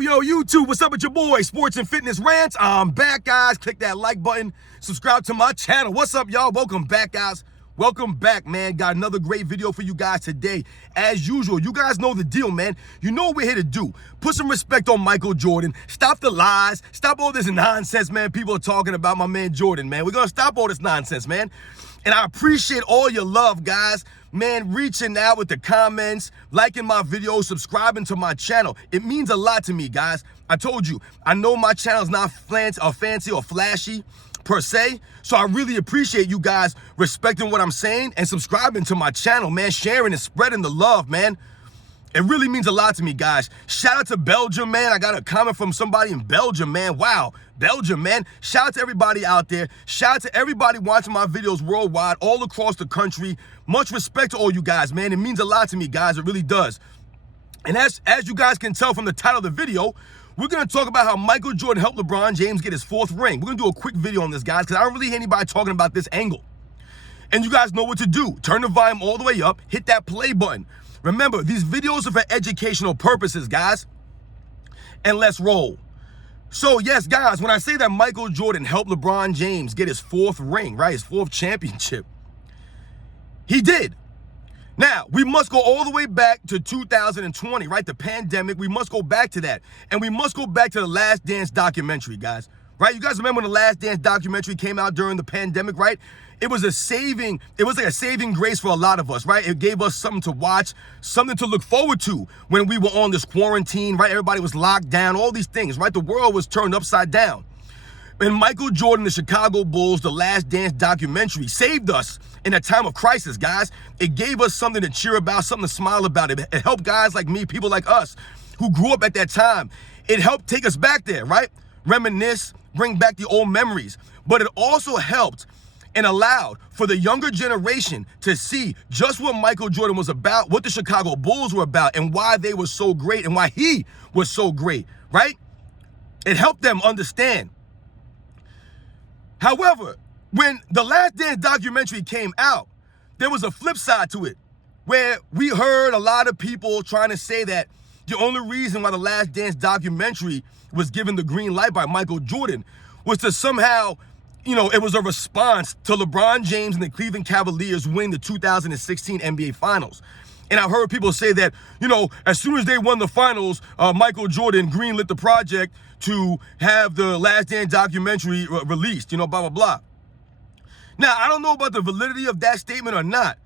Yo, YouTube, what's up with your boy, Sports and Fitness Rants? I'm back, guys. Click that like button. Subscribe to my channel. What's up, y'all? Welcome back, guys. Welcome back, man. Got another great video for you guys today. As usual, you guys know the deal, man. You know what we're here to do. Put some respect on Michael Jordan. Stop the lies. Stop all this nonsense, man. People are talking about my man Jordan, man. We're going to stop all this nonsense, man. And I appreciate all your love, guys. Man, reaching out with the comments, liking my videos, subscribing to my channel. It means a lot to me, guys. I told you, I know my channel's not fancy or flashy per se, so I really appreciate you guys respecting what I'm saying and subscribing to my channel, man, sharing and spreading the love, man. It really means a lot to me, guys. Shout out to Belgium, man. I got a comment from somebody in Belgium, man. Wow, Belgium, man. Shout out to everybody out there. Shout out to everybody watching my videos worldwide, all across the country. Much respect to all you guys, man. It means a lot to me, guys. It really does. And as you guys can tell from the title of the video, we're going to talk about how Michael Jordan helped LeBron James get his 4th ring. We're going to do a quick video on this, guys, because I don't really hear anybody talking about this angle. And you guys know what to do. Turn the volume all the way up. Hit that play button. Remember, these videos are for educational purposes, guys. And let's roll. So, yes, guys, when I say that Michael Jordan helped LeBron James get his 4th ring, right, his 4th championship, he did. Now, we must go all the way back to 2020, right, the pandemic. We must go back to that. And we must go back to the Last Dance documentary, guys. Right? You guys remember when the Last Dance documentary came out during the pandemic, right? It was like a saving grace for a lot of us, right? It gave us something to watch, something to look forward to when we were on this quarantine, right? Everybody was locked down, all these things, right? The world was turned upside down. And Michael Jordan, the Chicago Bulls, the Last Dance documentary saved us in a time of crisis, guys. It gave us something to cheer about, something to smile about. It helped guys like me, people like us who grew up at that time. It helped take us back there, right? Reminisce, bring back the old memories. But it also helped and allowed for the younger generation to see just what Michael Jordan was about, what the Chicago Bulls were about, and why they were so great and why he was so great, right? It helped them understand. However, when the Last Dance documentary came out, there was a flip side to it, where we heard a lot of people trying to say that the only reason why the Last Dance documentary was given the green light by Michael Jordan was to somehow, it was a response to LeBron James and the Cleveland Cavaliers winning the 2016 NBA Finals. And I've heard people say that, as soon as they won the finals, Michael Jordan greenlit the project to have the Last Dance documentary released, blah, blah, blah. Now, I don't know about the validity of that statement or not.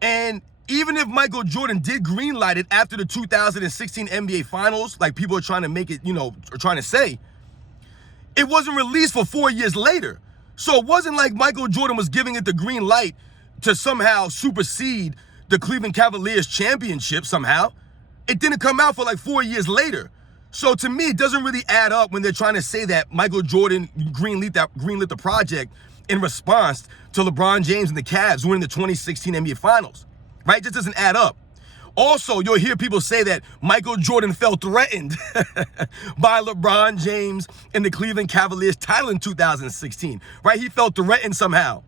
And even if Michael Jordan did greenlight it after the 2016 NBA Finals, like people are trying to make it, are trying to say, it wasn't released for 4 years later. So it wasn't like Michael Jordan was giving it the green light to somehow supersede the Cleveland Cavaliers championship somehow. It didn't come out for like 4 years later. So to me, it doesn't really add up when they're trying to say that Michael Jordan greenlit the project in response to LeBron James and the Cavs winning the 2016 NBA Finals, right? It just doesn't add up. Also, you'll hear people say that Michael Jordan felt threatened by LeBron James and the Cleveland Cavaliers title in 2016, right? He felt threatened somehow.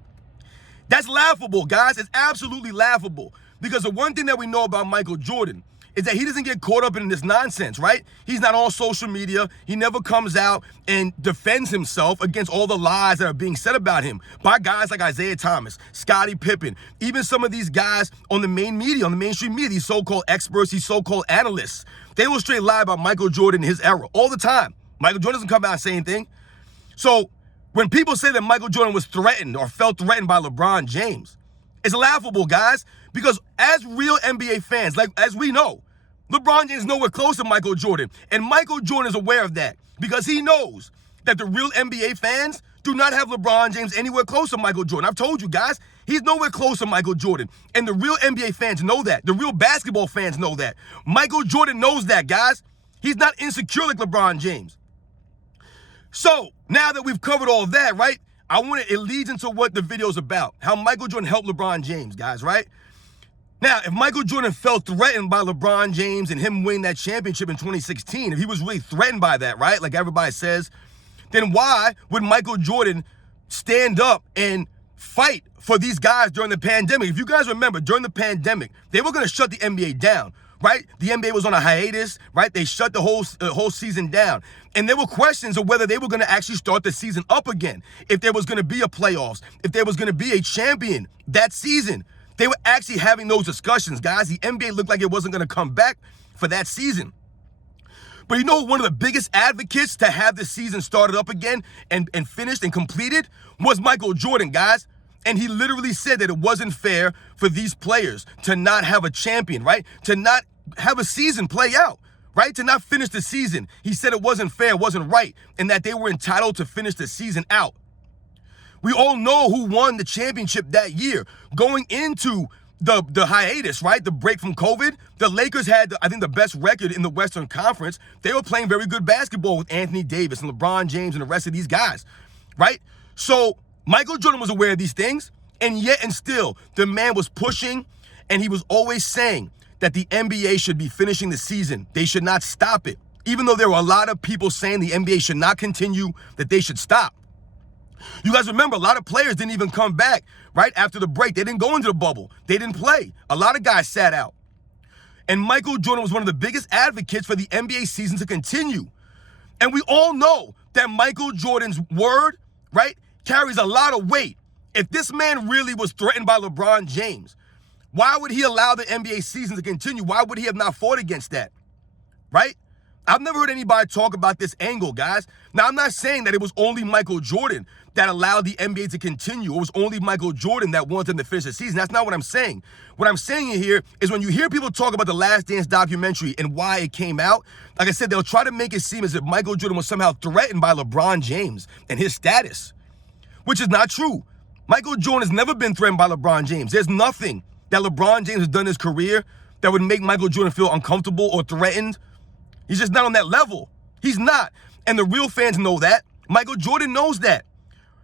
That's laughable, guys. It's absolutely laughable, because the one thing that we know about Michael Jordan is that he doesn't get caught up in this nonsense, right? He's not on social media. He never comes out and defends himself against all the lies that are being said about him by guys like Isaiah Thomas, Scottie Pippen, even some of these guys on the mainstream media, these so-called experts, these so-called analysts. They will straight lie about Michael Jordan in his era all the time. Michael Jordan doesn't come out and say anything. So when people say that Michael Jordan was threatened or felt threatened by LeBron James, it's laughable, guys, because as real NBA fans, as we know, LeBron James is nowhere close to Michael Jordan. And Michael Jordan is aware of that, because he knows that the real NBA fans do not have LeBron James anywhere close to Michael Jordan. I've told you guys, he's nowhere close to Michael Jordan. And the real NBA fans know that. The real basketball fans know that. Michael Jordan knows that, guys. He's not insecure like LeBron James. So now that we've covered all of that, right, it leads into what the video's about. How Michael Jordan helped LeBron James, guys, right? Now, if Michael Jordan felt threatened by LeBron James and him winning that championship in 2016, if he was really threatened by that, right, like everybody says, then why would Michael Jordan stand up and fight for these guys during the pandemic? If you guys remember, during the pandemic, they were going to shut the NBA down. right? The NBA was on a hiatus, right? They shut the whole season down. And there were questions of whether they were going to actually start the season up again, if there was going to be a playoffs, if there was going to be a champion that season. They were actually having those discussions, guys. The NBA looked like it wasn't going to come back for that season. But you know, one of the biggest advocates to have the season started up again and finished and completed was Michael Jordan, guys. And he literally said that it wasn't fair for these players to not have a champion, right? To not have a season play out, right? To not finish the season. He said it wasn't fair, it wasn't right, and that they were entitled to finish the season out. We all know who won the championship that year. Going into the hiatus, right? The break from COVID, the Lakers had, I think, the best record in the Western Conference. They were playing very good basketball with Anthony Davis and LeBron James and the rest of these guys, right? So Michael Jordan was aware of these things, and yet and still, the man was pushing, and he was always saying that the NBA should be finishing the season. They should not stop it. Even though there were a lot of people saying the NBA should not continue, that they should stop. You guys remember, a lot of players didn't even come back right after the break. They didn't go into the bubble. They didn't play. A lot of guys sat out. And Michael Jordan was one of the biggest advocates for the NBA season to continue. And we all know that Michael Jordan's word, right, carries a lot of weight. If this man really was threatened by LeBron James, why would he allow the NBA season to continue? Why would he have not fought against that, right? I've never heard anybody talk about this angle, guys. Now, I'm not saying that it was only Michael Jordan that allowed the NBA to continue. It was only Michael Jordan that wanted them to finish the season. That's not what I'm saying. What I'm saying here is when you hear people talk about the Last Dance documentary and why it came out, like I said, they'll try to make it seem as if Michael Jordan was somehow threatened by LeBron James and his status, which is not true. Michael Jordan has never been threatened by LeBron James. There's nothing that LeBron James has done in his career that would make Michael Jordan feel uncomfortable or threatened. He's just not on that level. He's not. And the real fans know that. Michael Jordan knows that.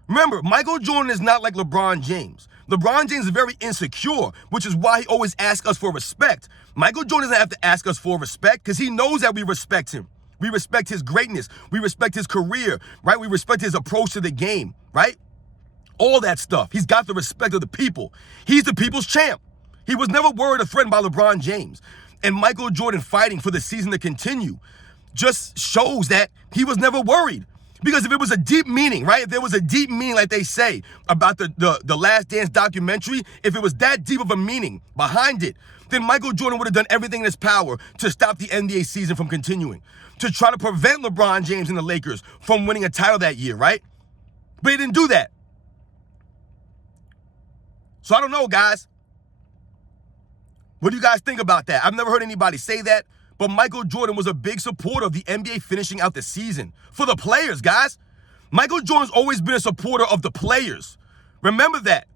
Remember, Michael Jordan is not like LeBron James. LeBron James is very insecure, which is why he always asks us for respect. Michael Jordan doesn't have to ask us for respect because he knows that we respect him. We respect his greatness. We respect his career, right? We respect his approach to the game, right? All that stuff. He's got the respect of the people. He's the people's champ. He was never worried or threatened by LeBron James. And Michael Jordan fighting for the season to continue just shows that he was never worried. Because if it was a deep meaning, right? If there was a deep meaning, like they say, about the Last Dance documentary, if it was that deep of a meaning behind it, then Michael Jordan would have done everything in his power to stop the NBA season from continuing, to try to prevent LeBron James and the Lakers from winning a title that year, right? But he didn't do that. So I don't know, guys. What do you guys think about that? I've never heard anybody say that, but Michael Jordan was a big supporter of the NBA finishing out the season. For the players, guys. Michael Jordan's always been a supporter of the players. Remember that.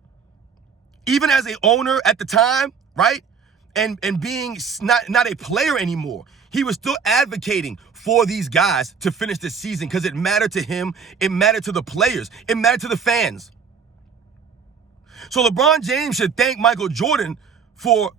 Even as an owner at the time, right? And being not a player anymore, he was still advocating for these guys to finish the season because it mattered to him, it mattered to the players, it mattered to the fans. So LeBron James should thank Michael Jordan for,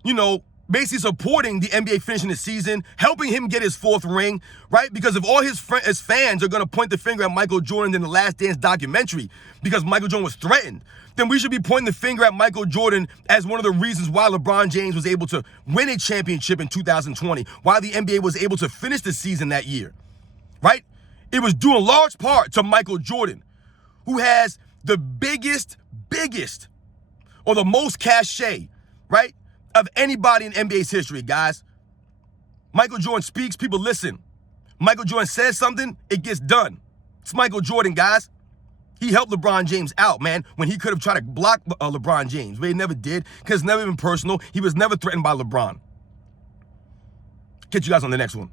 basically supporting the NBA finishing the season, helping him get his fourth ring, right? Because if all his fans are going to point the finger at Michael Jordan in the Last Dance documentary because Michael Jordan was threatened, then we should be pointing the finger at Michael Jordan as one of the reasons why LeBron James was able to win a championship in 2020, why the NBA was able to finish the season that year, right? It was due in large part to Michael Jordan, who has the biggest, or the most cachet, right, of anybody in NBA's history, guys. Michael Jordan speaks, people listen. Michael Jordan says something, it gets done. It's Michael Jordan, guys. He helped LeBron James out, man, when he could have tried to block LeBron James, but he never did because it's never been personal. He was never threatened by LeBron. Catch you guys on the next one.